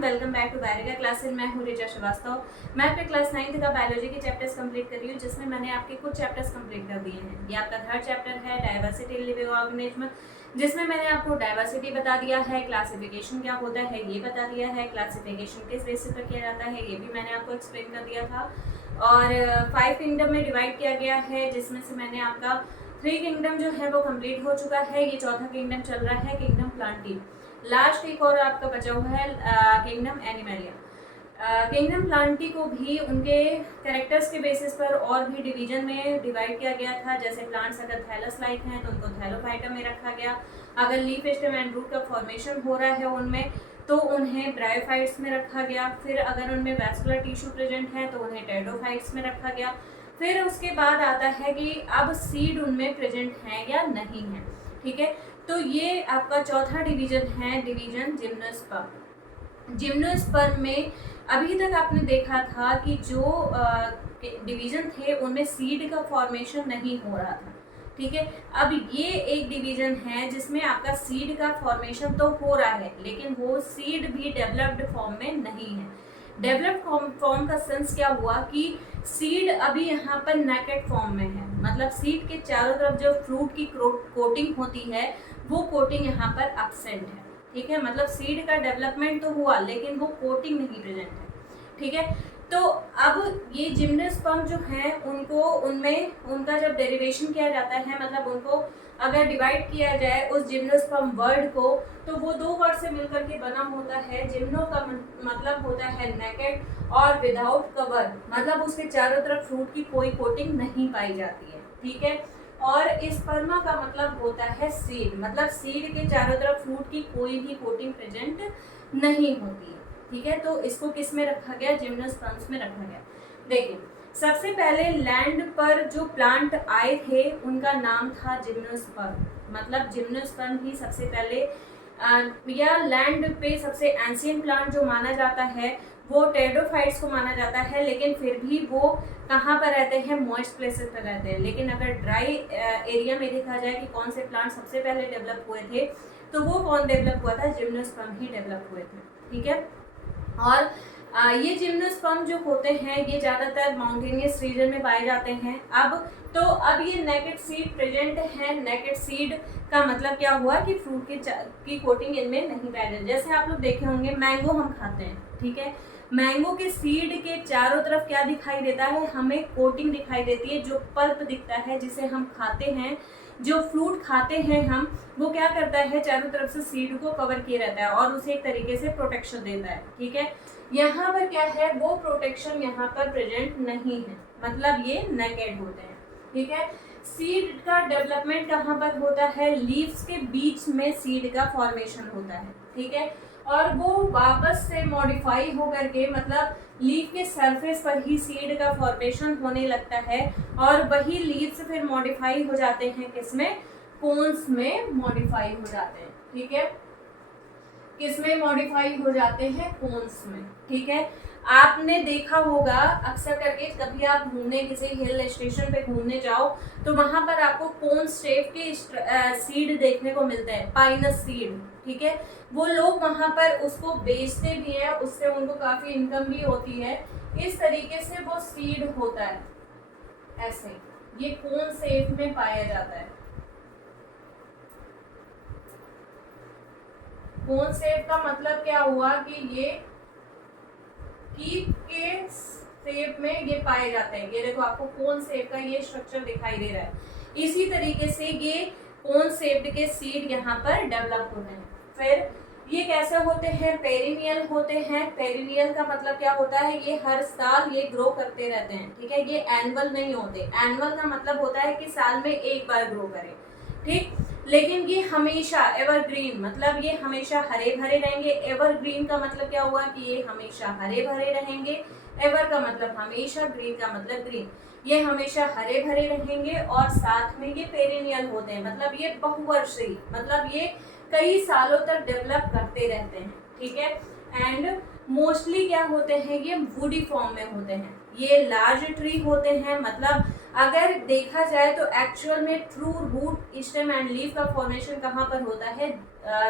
Welcome back to बैरिका classes. मैं हूँ ऋचा श्रीवास्तव। मैं अपने क्लास 9th का बायोलॉजी के चैप्टर्स कंप्लीट कर रही हूँ, जिसमें मैंने आपके कुछ चैप्टर्स कंप्लीट कर दिए हैं। ये आपका थर्ड चैप्टर है डाइवर्सिटी इन लिविंग ऑर्गेनिज्म, जिसमें मैंने आपको डाइवर्सिटी बता दिया है, क्लासिफिकेशन क्या होता है ये बता दिया है, क्लासिफिकेशन किस बेसिस पर किया जाता है ये भी मैंने आपको एक्सप्लेन कर दिया था। और 5 किंगडम में डिवाइड किया गया है, जिसमें से मैंने आपका 3 किंगडम जो है वो कंप्लीट हो चुका है। ये चौथा किंगडम चल रहा है, किंगडम प्लांटी। लास्ट एक और आपका बचा हुआ है किंगडम एनिमलिया। किंगडम प्लांटी को भी उनके कैरेक्टर्स के बेसिस पर और भी डिवीजन में डिवाइड किया गया था। जैसे प्लांट्स अगर थैलस लाइक हैं तो उनको थैलोफाइटा में रखा गया। अगर लीफ स्टेम एंड रूट का फॉर्मेशन हो रहा है उनमें तो उन्हें ब्रायोफाइट्स में रखा गया। फिर अगर उनमें वैस्कुलर टिश्यू प्रेजेंट है तो उन्हें टेरिडोफाइट्स में रखा गया। फिर उसके बाद आता है कि अब सीड उनमें प्रेजेंट है या नहीं है। ठीक है, तो ये आपका चौथा डिवीजन है, डिवीजन जिम्नोस्पर्म। जिम्नोस्पर्म में अभी तक आपने देखा था कि जो डिवीजन थे उनमें सीड का फॉर्मेशन नहीं हो रहा था। ठीक है, अब ये एक डिवीजन है जिसमें आपका सीड का फॉर्मेशन तो हो रहा है, लेकिन वो सीड भी डेवलप्ड फॉर्म में नहीं है। डेवलप्ड फॉर्म का सेंस क्या हुआ कि सीड अभी यहाँ पर नेकेड फॉर्म में है, मतलब सीड के चारों तरफ जो फ्रूट की कोटिंग होती है वो कोटिंग यहाँ पर एब्सेंट है। ठीक है, मतलब सीड का डेवलपमेंट तो हुआ लेकिन वो कोटिंग नहीं प्रेजेंट है। ठीक है, तो अब ये जिम्नोस्पर्म जो है उनको उनमें उनका जब डेरिवेशन किया जाता है, मतलब उनको अगर डिवाइड किया जाए उस जिम्नोस्पर्म वर्ड को, तो वो दो वर्ड से मिलकर के बना होता है। जिम्नो का मतलब होता है नेकेड और विदाउट कवर, मतलब उसके चारों तरफ फ्रूट की कोई कोटिंग नहीं पाई जाती है। ठीक है, और स्पर्मा का मतलब होता है सीड, मतलब सीड के चारों तरफ फ्रूट की कोई भी कोटिंग प्रेजेंट नहीं होती है। ठीक है, तो इसको किस में रखा गया? जिम्नोस्पर्म्स में रखा गया। देखिए, सबसे पहले लैंड पर जो प्लांट आए थे उनका नाम था जिम्नोस्पर्म, मतलब जिम्नोस्पर्म ही सबसे पहले या लैंड पे सबसे एंशिएंट प्लांट जो माना जाता है वो टेरिडोफाइट्स को माना जाता है, लेकिन फिर भी वो कहाँ पर रहते हैं? मॉइस्ट प्लेसेस पर रहते हैं। लेकिन अगर ड्राई एरिया में देखा जाए कि कौन से प्लांट सबसे पहले डेवलप हुए थे, तो वो कौन डेवलप हुआ था? जिम्नोस्पर्म ही डेवलप हुए थे। ठीक है, और ये जिम्नोस्पर्म जो होते हैं ये ज़्यादातर माउंटेनियस रीजन में पाए जाते हैं। अब ये नेकेड सीड प्रेजेंट है। नेकेड सीड का मतलब क्या हुआ कि फ्रूट की कोटिंग इनमें नहीं पाई जाती। जैसे आप लोग देखे होंगे मैंगो हम खाते हैं, ठीक है, मैंगो के सीड के चारों तरफ क्या दिखाई देता है? हमें कोटिंग दिखाई देती है, जो पल्प दिखता है जिसे हम खाते हैं, जो फ्रूट खाते हैं हम, वो क्या करता है? चारों तरफ से सीड को कवर किए रहता है और उसे एक तरीके से प्रोटेक्शन देता है। ठीक है, यहाँ पर क्या है? वो प्रोटेक्शन यहाँ पर प्रेजेंट नहीं है, मतलब ये नेकेड होते हैं। ठीक है, सीड का डेवलपमेंट कहाँ पर होता है? लीव्स के बीच में सीड का फॉर्मेशन होता है। ठीक है, और वो वापस से मॉडिफाई होकर के, मतलब लीफ के सरफेस पर ही सीड का फॉर्मेशन होने लगता है और वही लीव्स फिर मॉडिफाई हो जाते हैं किसमें? कोन्स में मॉडिफाई हो जाते हैं। ठीक है, किसमें मॉडिफाई हो जाते हैं? कोन्स में। ठीक है, आपने देखा होगा अक्सर करके, कभी आप घूमने किसी हिल स्टेशन पे घूमने जाओ तो वहां पर आपको कोन शेप के सीड देखने को मिलते हैं, पाइनस सीड। ठीक है, वो लोग वहां पर उसको बेचते भी हैं, उससे उनको काफी इनकम भी होती है। इस तरीके से वो सीड होता है, ऐसे ये कोन शेप में पाया जाता है। कोन शेप का मतलब क्या हुआ कि ये कीप के शेप में ये पाए जाते हैं। ये देखो, आपको कोन शेप का ये स्ट्रक्चर दिखाई दे रहा है। इसी तरीके से ये कोन शेप्ड के सीड यहाँ पर डेवलप होते हैं। फिर ये कैसे होते हैं? पेरिनियल होते हैं। पेरिनियल का मतलब क्या होता है? ये हर साल ये ग्रो करते रहते हैं। ठीक है, ये एनुअल नहीं होते। एनुअल का मतलब होता है कि साल में एक बार ग्रो करें। ठीक, लेकिन ये हमेशा एवरग्रीन, मतलब ये हमेशा हरे भरे रहेंगे। एवरग्रीन का मतलब क्या हुआ कि ये हमेशा हरे भरे रहेंगे। एवर का मतलब हमेशा, ग्रीन का मतलब ग्रीन, ये हमेशा हरे भरे रहेंगे और साथ में ये पेरिनियल होते हैं, मतलब ये बहुवर्षीय, मतलब ये कई सालों तक डेवलप करते रहते हैं। ठीक है, एंड मोस्टली क्या होते हैं? ये वुडी फॉर्म में होते हैं। ये लार्ज ट्री होते हैं, मतलब अगर देखा जाए तो एक्चुअल में through root, stem and leaf का फॉर्मेशन कहाँ पर होता है,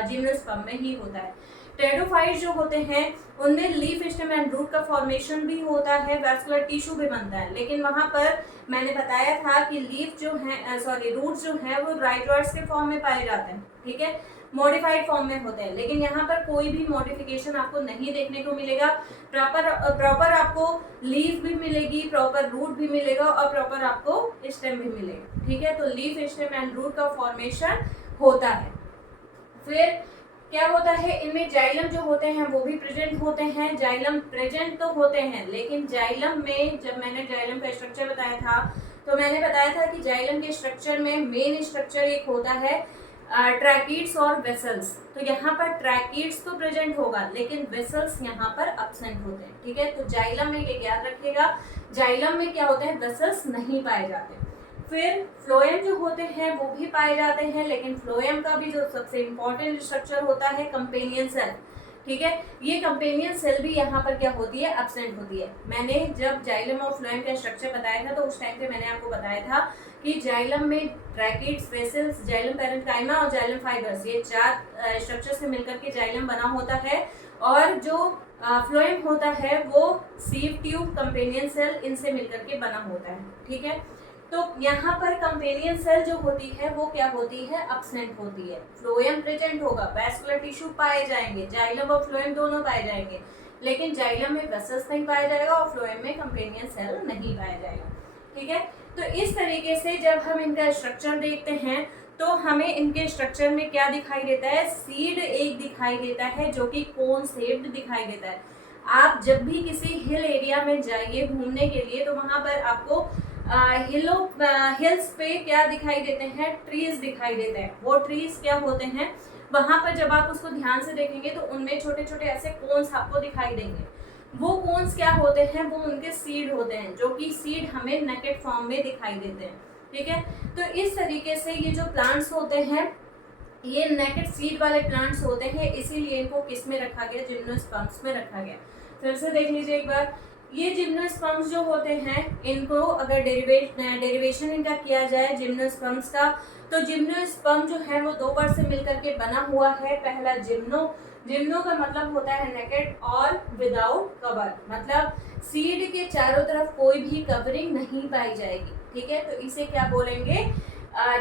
जिम्नोस्पर्म में ही होता है। टेरिडोफाइट जो होते हैं उनमें लीफ, स्टेम एंड रूट का फॉर्मेशन भी होता है, वैस्कुलर टिश्यू भी बनता है, लेकिन वहां पर मैंने बताया था कि लीफ जो है रूट जो है वो राइजोइड्स के फॉर्म में पाए जाते हैं, ठीक है, मॉडिफाइड फॉर्म में होते हैं, लेकिन यहाँ पर कोई भी मॉडिफिकेशन आपको नहीं देखने को मिलेगा। प्रॉपर आपको लीफ भी मिलेगी, प्रॉपर रूट भी मिलेगा और प्रॉपर आपको स्टेम भी मिलेगा, ठीक है। तो लीफ, स्टेम एंड रूट का फॉर्मेशन होता है। फिर क्या होता है, इनमें जाइलम जो होते हैं वो भी प्रेजेंट होते हैं। जाइलम प्रेजेंट तो होते हैं, लेकिन जाइलम में जब मैंने जाइलम का स्ट्रक्चर बताया था तो मैंने बताया था कि जाइलम के स्ट्रक्चर में मेन स्ट्रक्चर एक होता है ट्रैकिड्स और वेसल्स। तो यहाँ पर ट्रैकिड्स तो प्रेजेंट होगा, लेकिन वेसल्स यहाँ पर अब्सेंट होते हैं, ठीक है। तो जाइलम में ये याद रखिएगा, जाइलम में क्या होता है, वेसल्स नहीं पाए जाते। फिर फ्लोएम जो होते हैं वो भी पाए जाते हैं, लेकिन फ्लोएम का भी जो सबसे इम्पोर्टेंट स्ट्रक्चर होता है कंपेनियन सेल, ठीक है। ये कंपेनियन सेल भी यहाँ पर क्या होती है, एब्सेंट होती है। मैंने जब जाइलम और फ्लोएम का स्ट्रक्चर बताया था तो उस टाइम पे मैंने आपको बताया था कि जाइलम में ट्रैकिड्स, वेसल्स, जाइलम पैरेन्काइमा और जाइलम फाइबर्स, ये 4 स्ट्रक्चर से मिलकर के जाइलम बना होता है। और जो फ्लोएम होता है वो सीव ट्यूब, कंपेनियन सेल, इनसे मिलकर के बना होता है, ठीक है। तो यहाँ पर कंपेनियन सेल जो होती है वो क्या होती है, अब्सेंट होती है। फ्लोएम प्रेजेंट होगा, वैस्कुलर टिश्यू पाए जाएंगे, जाइलम और फ्लोएम दोनों पाए जाएंगे, लेकिन जाइलम में वेसल्स नहीं पाया जाएगा और फ्लोएम में कंपेनियन सेल नहीं पाया जाएगा, ठीक है। तो इस तरीके से जब हम इनका स्ट्रक्चर देखते हैं तो हमें इनके स्ट्रक्चर में क्या दिखाई देता है, सीड एक दिखाई देता है जो कि कोन शेप्ड दिखाई देता है। आप जब भी किसी हिल एरिया में जाइए घूमने के लिए तो वहां पर आपको हिल्स पे क्या दिखाई देते हैं, ट्रीज दिखाई देते हैं। वो ट्रीज क्या होते हैं, वहां पर जब आप उसको ध्यान से देखेंगे तो उनमें छोटे छोटे ऐसे कोन्स आपको दिखाई देंगे। वो कोन्स क्या होते हैं, वो उनके सीड होते हैं, जो कि सीड हमें नेकेड फॉर्म में दिखाई देते हैं, ठीक है। तो इस तरीके से ये जो प्लांट्स होते हैं ये नेकेड सीड वाले प्लांट्स होते हैं, इसीलिए इनको किस में रखा गया, जिम्नोस्पर्म्स में रखा गया। फिर से देख लीजिए एक बार, ये जिम्नोस्पर्म्स जो होते हैं इनको अगर डेरिवेशन इनका किया जाए जिम्नोस्पर्म्स का, तो जिम्नोस्पर्म जो है वो 2 वर्ड से मिलकर के बना हुआ है। पहला जिम्नो का मतलब होता है नेकेड और विदाउट कवर, मतलब सीड के चारों तरफ कोई भी कवरिंग नहीं पाई जाएगी, ठीक है। तो इसे क्या बोलेंगे,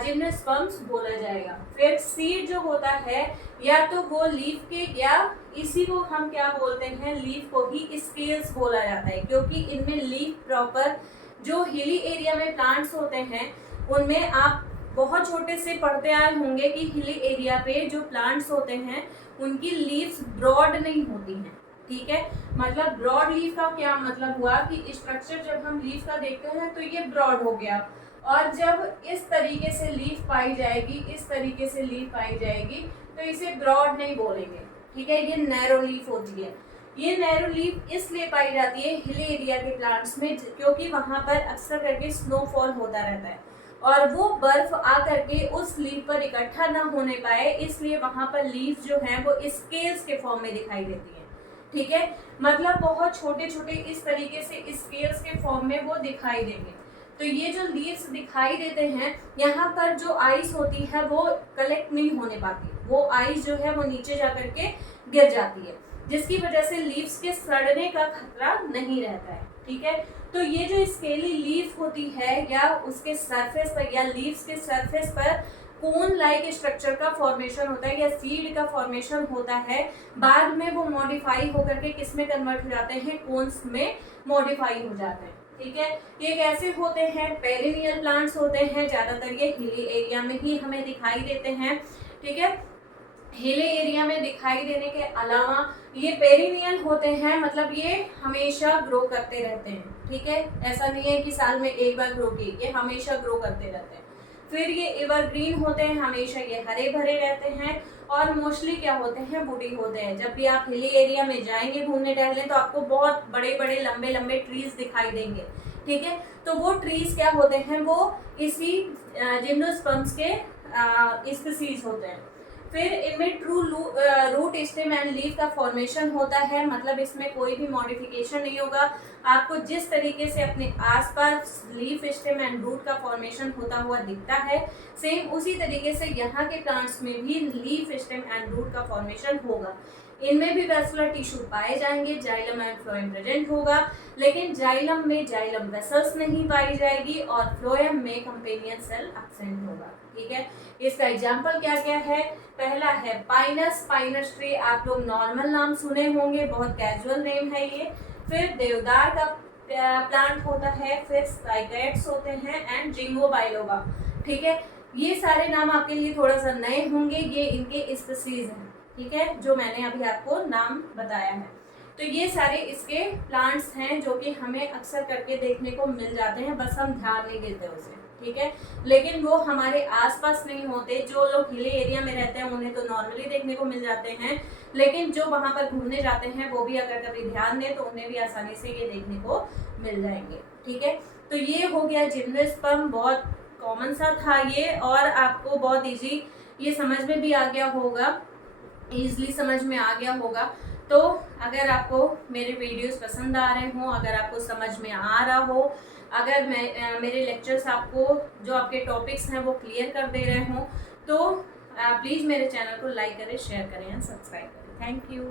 जिम्नोस्पर्म्स बोला जाएगा। फिर सीड जो होता है या तो वो लीफ के, या इसी को हम क्या बोलते हैं, लीफ को ही स्केल्स बोला जाता है, क्योंकि इनमें लीफ प्रॉपर, जो हिली एरिया में प्लांट्स होते हैं उनमें आप बहुत छोटे से पढ़ते आए होंगे कि हिली एरिया पे जो प्लांट्स होते हैं उनकी लीव्स ब्रॉड नहीं होती हैं, ठीक है। मतलब ब्रॉड लीफ का क्या मतलब हुआ कि स्ट्रक्चर जब हम लीफ का देखते हैं तो ये ब्रॉड हो गया, और जब इस तरीके से लीफ पाई जाएगी, इस तरीके से लीफ पाई जाएगी तो इसे ब्रॉड नहीं बोलेंगे, ठीक है। ये नैरो लीफ होती है। ये नैरो लीफ इसलिए पाई जाती है हिली एरिया के प्लांट्स में, क्योंकि वहां पर अक्सर करके स्नोफॉल होता रहता है और वो बर्फ आ करके उस लीफ पर इकट्ठा ना होने पाए, इसलिए वहां पर लीफ जो है वो स्केल्स के फॉर्म में दिखाई देती है, ठीक है। मतलब बहुत छोटे छोटे इस तरीके से स्केल्स के फॉर्म में वो दिखाई देंगे। तो ये जो लीव्स दिखाई देते हैं, यहाँ पर जो आइस होती है वो कलेक्ट नहीं होने पाती, वो आइस जो है वो नीचे जा करके गिर जाती है, जिसकी वजह से लीव्स के सड़ने का खतरा नहीं रहता है, ठीक है। तो ये जो स्केली लीफ होती है या उसके सरफेस पर या लीव्स के सरफेस पर कोन लाइक स्ट्रक्चर का फॉर्मेशन होता है या सीड का फॉर्मेशन होता है, बाद में वो मॉडिफाई होकर के किस में कन्वर्ट हो जाते हैं, कोन्स में मॉडिफाई हो जाते हैं, ठीक है। ये कैसे होते हैं, पेरिनियल प्लांट्स होते हैं, ज्यादातर ये हिली एरिया में ही हमें दिखाई देते हैं, ठीक है। हिली एरिया में दिखाई देने के अलावा ये पेरिनियल होते हैं, मतलब ये हमेशा ग्रो करते रहते हैं, ठीक है। ऐसा नहीं है कि साल में एक बार ग्रो किए, ये हमेशा ग्रो करते रहते हैं। फिर ये एवरग्रीन होते हैं, हमेशा ये हरे भरे रहते हैं, और मोस्टली क्या होते हैं, वुडी होते हैं। जब भी आप हिली एरिया में जाएंगे घूमने टहलने तो आपको बहुत बड़े बड़े लंबे लंबे ट्रीज दिखाई देंगे, ठीक है। तो वो ट्रीज क्या होते हैं, वो इसी जिम्नोस्पर्म्स के स्पीसीज होते हैं। फिर इनमें true root stem and leaf का फॉर्मेशन होता है, मतलब इसमें कोई भी मॉडिफिकेशन नहीं होगा। आपको जिस तरीके से अपने आसपास लीफ स्टेम एंड रूट का फॉर्मेशन होता हुआ दिखता है, सेम उसी तरीके से यहाँ के प्लांट्स में भी लीफ स्टेम एंड रूट का फॉर्मेशन होगा। इनमें भी वैस्कुलर टिश्यू पाए जाएंगे, जाइलम एंड फ्लोएम प्रेजेंट होगा, लेकिन जाइलम में जाइलम वेसल्स नहीं पाई जाएगी और फ्लोएम में कंपेनियन सेल एब्सेंट होगा। ठीक है, इसका एग्जांपल क्या क्या है? पहला है पाइनस, पाइनस ट्री आप लोग नॉर्मल नाम सुने होंगे, बहुत कैजुअल नेम है ये। फिर देवदार का प्लांट होता है, फिर साइकैट्स होते हैं एंड जिंगो बाइलोबा। ठीक है, ये सारे नाम आपके लिए थोड़ा सा नए होंगे, ये इनके स्पीसीज हैं। ठीक है, जो मैंने अभी आपको नाम बताया है। तो ये सारे इसके प्लांट्स हैं जो कि हमें अक्सर करके देखने को मिल जाते हैं, बस हम ध्यान नहीं देते उसे। ठीक है, लेकिन वो हमारे आसपास नहीं होते। जो लोग हिली एरिया में रहते हैं उन्हें तो नॉर्मली देखने को मिल जाते हैं, लेकिन जो वहाँ पर घूमने जाते हैं वो भी अगर कभी ध्यान दें तो उन्हें भी आसानी से ये देखने को मिल जाएंगे। ठीक है, तो ये हो गया जिम्नोस्पर्म, बहुत कॉमन सा था ये और आपको बहुत ईजी ये समझ में भी आ गया होगा, ईजिली समझ में आ गया होगा। तो अगर आपको मेरे वीडियोस पसंद आ रहे हों, अगर आपको समझ में आ रहा हो, अगर मेरे लेक्चर्स आपको जो आपके टॉपिक्स हैं वो क्लियर कर दे रहे हों, तो प्लीज़ मेरे चैनल को लाइक करें, शेयर करें एंड सब्सक्राइब करें। Thank you.